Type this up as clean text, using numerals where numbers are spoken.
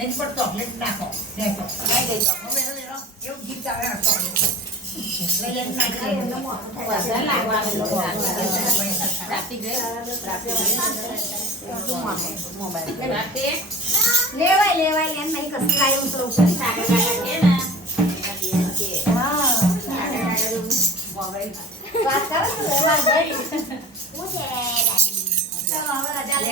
એની પર ચોકલેટ નાખો દેખો લઈ ગઈ તો હવે હવે એવું ગીત આવે આ ચોકલેટ લઈ જઈને નાખી દે વધારે લાગવા રાતી ગઈ મોબાઈલ રાતે લેવાય એમ નહીં કશું લાયું તો સાગર કાકા કે ના હા મોબાઈલ વાત કરો છો ભાઈ હું છે ચાલો હવે રજા લે